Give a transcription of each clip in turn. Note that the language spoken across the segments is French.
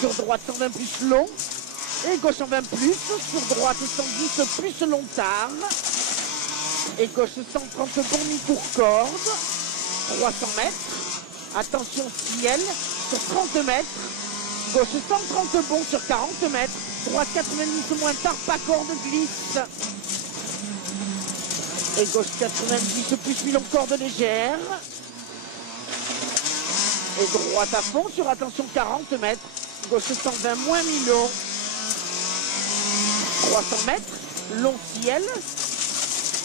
Sur droite 120 plus long. Et gauche 120 plus. Sur droite 110 plus long tard. Et gauche 130 bon mi-court corde. 300 mètres. Attention ciel sur 30 mètres. Gauche 130 bon sur 40 mètres. Droite 90 moins tard, pas corde glisse. Et gauche 90 plus mi-long corde légère. Et droite à fond sur attention 40 mètres. Gauche 120 moins mi-long. 300 mètres, long ciel.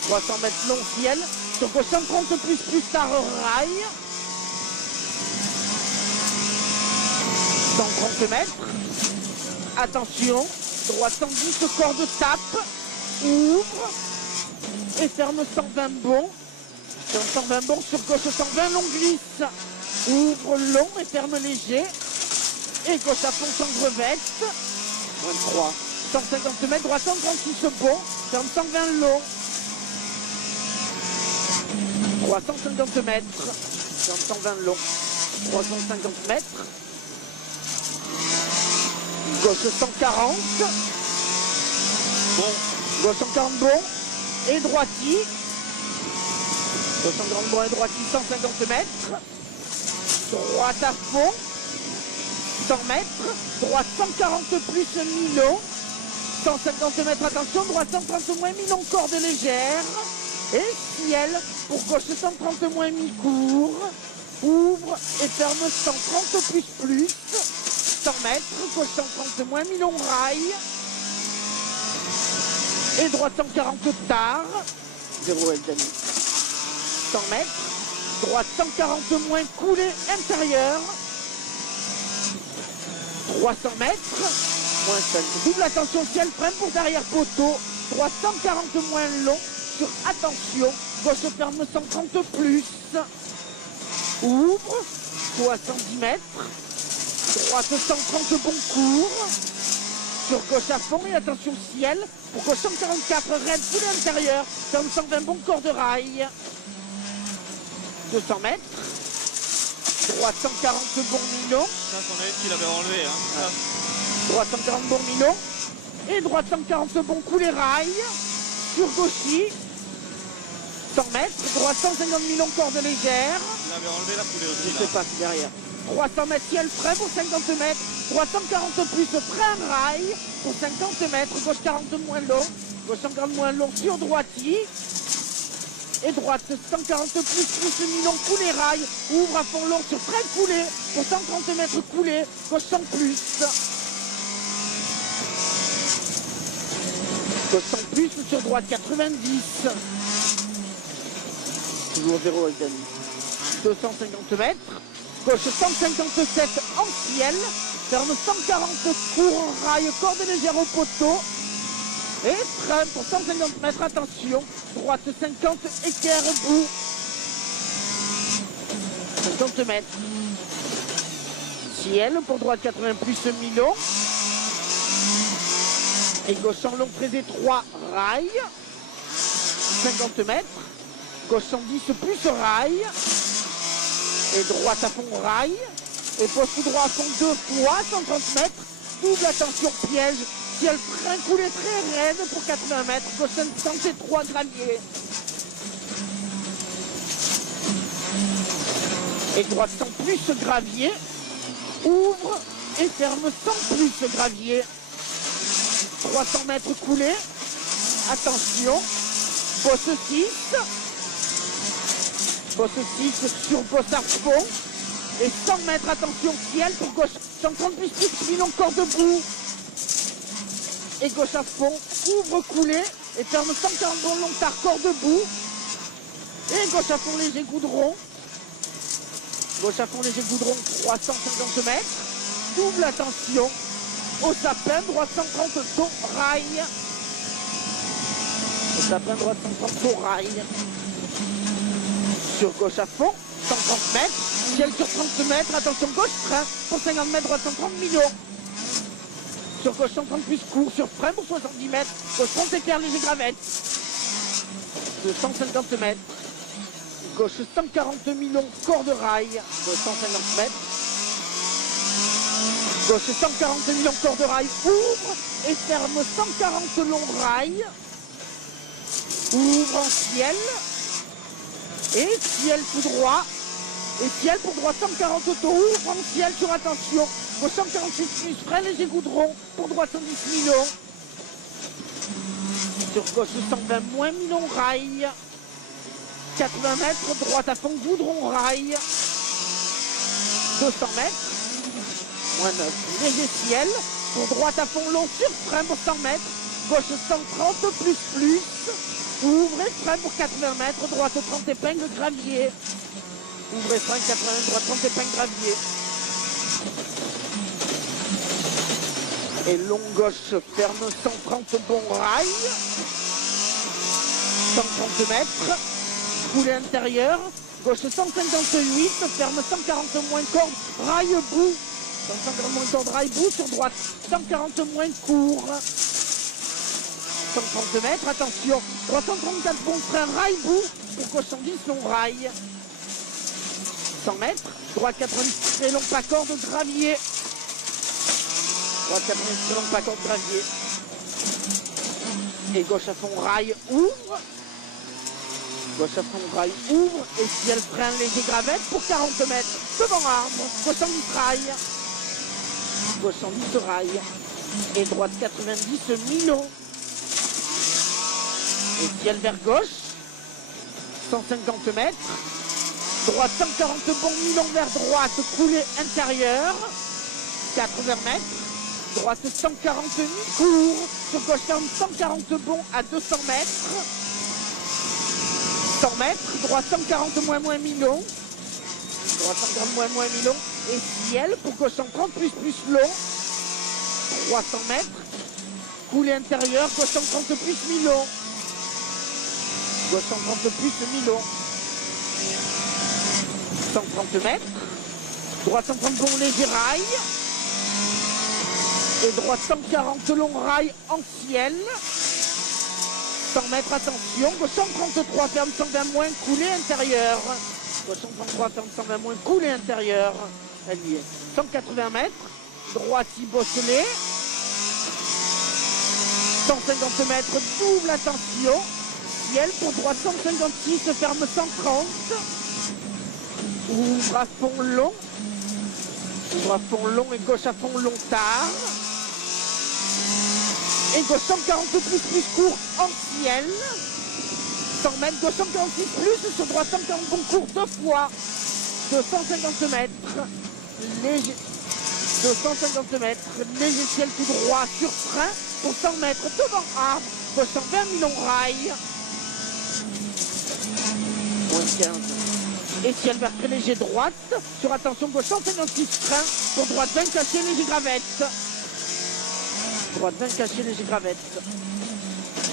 300 mètres long ciel. Sur gauche 130 plus tard rail. 130 mètres. Attention. Droite 110 corde tape. Ouvre. Et ferme 120 bon. Ferme 120 bon sur gauche 120 long glisse. Ouvre long et ferme léger. Et gauche à fond sans revette. Moins de 3. 150 mètres, droite 136 bon. Ferme 120 long. 350 mètres. Ferme 120 long. 350 mètres. Gauche 140. Bon. Gauche 140 bon. Et droiti. Gauche 140 bon et droiti 150 mètres. Droite à fond. 100 mètres. Droite 140 plus mi-long. 150 mètres, attention. Droite 130 moins mi-long, corde légère. Et ciel pour gauche 130 moins mi-court. Ouvre et ferme 130 plus. 100 mètres. Gauche 130 moins mi-long rail. Et droite 140 tard. 0 Eldani. 100 mètres. Droite 140 moins coulée intérieure. 300 mètres. Moins 5. Double attention ciel, freine pour derrière poteau. Droite 140 moins long. Sur attention. Gauche ferme 130 plus. Ouvre. 70 mètres. Droite 130 bon court. Sur gauche à fond et attention ciel. Pour gauche 144 raide coulée intérieure. Ferme 120 bon corps de rail. 200 mètres. Droite 140 bon mi-long. Ça, c'en est qu'il avait enlevé. Hein. Ouais. Droite 140 bon mi-long. Et droite 140 bon coulé rail. Sur gauchy. 100 mètres. Droite 150 mi-long corde légère. Il avait enlevé la coulée aussi. Je là. sais pas si derrière. 300 mètres ciel frein pour 50 mètres. Droite 140 plus frein rail pour 50 mètres. Gauche 40 moins long. Gauche 140 moins long sur droiti. Et droite 140 plus mi-long coulé rail. Ouvre à fond long sur frein coulé pour 130 mètres coulé. Gauche 100 plus. Gauche 100 plus sur droite 90. Toujours 0 Eldani. 250 mètres. Gauche 157 en ciel. Ferme 140 court rail, corde légère au poteau. Et frein pour 150 mètres, attention. Droite 50, équerre, bout. 50 mètres. Ciel pour droite 80 plus mi-long. Et gauche en long très étroit, rail. 50 mètres. Gauche 110 plus rail. Et droite à fond rail. Et poste tout droit à fond 2 fois, 130 mètres. Double attention piège. Ciel frein coulé très raide pour 80 mètres. Gauche 103 gravier. Et droite 100 plus gravier. Ouvre et ferme 100 plus gravier. 300 mètres coulé. Attention. Bosse 6. Bosse 6 sur bosse à fond. Et 100 mètres, attention, ciel pour gauche. 130 plus mi-long corps debout. Et gauche à fond. Ouvre coulé. Et ferme 140 bon long tard corps debout. Et gauche à fond léger goudron. Gauche à fond léger goudron 350 mètres. Double attention. Au sapin, droite 130 taux rail. Au sapin, droite 130 taux rail. Sur gauche à fond, 130 mètres. Ciel sur 30 mètres, attention gauche frein. Pour 50 mètres, droite 130 millions. Sur gauche 130 plus court, sur frein pour 70 mètres. Gauche 30 éclair léger gravette. De 150 mètres. Gauche 140 millions, corps de rail. De 150 mètres. Gauche 140 millions corde rail, ouvre et ferme 140 long rail. Ouvre en ciel. Et ciel tout droit. Et ciel pour droite 140 auto, ouvre en ciel sur attention. Gauche 146 plus, frein léger goudron. Pour droite 110 millions. Sur gauche 120 moins millions rail. 80 mètres, droite à fond goudron rail. 200 mètres. Moins 9, léger ciel. Pour droite à fond long sur frein pour 100 mètres. Gauche 130 plus. Ouvrez frein pour 80 mètres. Droite 30 épingles gravier. Ouvrez frein 80, droite 30 épingles gravier. Et long gauche ferme 130 bon rail. 130 mètres. Coulée intérieure. Gauche 158, ferme 140 moins corde, rail bout. 140 moins corde, rail bout. Sur droite 140 moins court. 130 mètres, attention. 334 bon frein, rail bout. Pour gauche 110 long rail. 100 mètres. Droite 90 très long pas corde, gravier. Droite 90 très long pas corde, gravier. Et gauche à fond rail ouvre. Gauche à fond rail ouvre. Et ciel frein léger gravette pour 40 mètres. Devant arbre. Gauche 110 rail. Gauche 110 rail. Et droite 90 milons. Et ciel vers gauche. 150 mètres. Droite 140 bons milons vers droite. Coulée intérieure. 80 mètres. Droite 140 mi-court. Sur gauche 140 bons à 200 mètres. 100 mètres. Droite 140 moins milons. Droite 140 moins milons. Et ciel pour gauche 130 plus long. 300 mètres. Coulée intérieure. Gauche 130 plus milons. Gauche 130 plus milons. 130 mètres. Droite 130 bon léger rail. Et droite 140 long rail en ciel. 100 mètres, attention. Gauche 133, ferme 120 moins, coulée intérieure. Gauche 133, ferme 120 moins, coulée intérieure. Elle y est. 180 mètres. Droite y bosselé. 150 mètres, double attention. Ciel pour droite 156, ferme 130. Ouvre à fond long. Ouvre à fond long et gauche à fond long tard. Et gauche 140 plus court en ciel. 100 mètres, gauche 146 plus, sur droite 140 bon court deux fois. 250 mètres. Léger. 250 mètres. Léger ciel tout droit sur frein pour 100 mètres devant arbre. Gauche 120 milons rail. Moins 15. Et ciel vers très léger droite. Sur attention gauche 156 frein. Pour droite 20 caché léger gravette. Droite 20 caché léger gravette.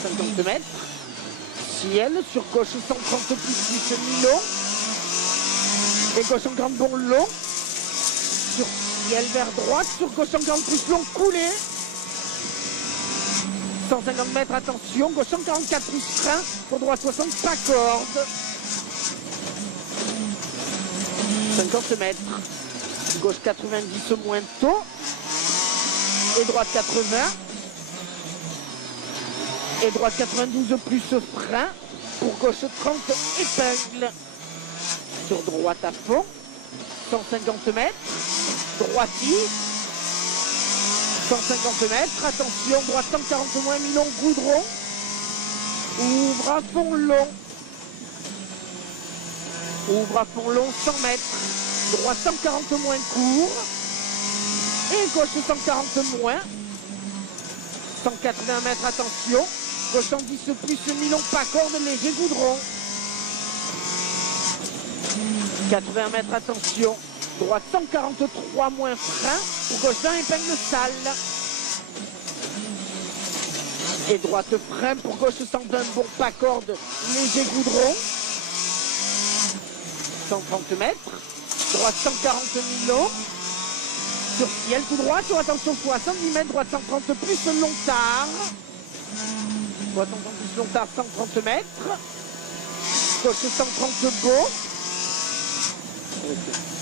50 mètres. Ciel sur gauche 130 plus milons. Et gauche 140 bon long. Sur ciel vers droite. Sur gauche 140 plus long coulé. 150 mètres, attention. Gauche 144 plus frein. Pour droite 60 pas corde. 50 mètres. Gauche 90 moins tôt. Et droite 80. Et droite 92 plus frein. Pour gauche 30 épingles. Sur droite à fond. 150 mètres. Droiti. 150 mètres. Attention, droite 140 moins milons goudron. Ouvre à fond long. Ouvre à fond long 100 mètres. Droite 140 moins court. Et gauche 140 moins. 180 mètres, attention. Gauche 110 plus milons pas corde léger goudron. 80 mètres, attention. Droite 143 moins frein. Pour gauche 20 épingle sale. Et droite frein pour gauche 120 bon pas corde léger goudron. 130 mètres. Droite 140 milons. Sur ciel tout droit, sur attention 70 mètres, droite 130 plus long tard. Droite 130 plus long tard, 130 mètres. Gauche 130 beau. Okay.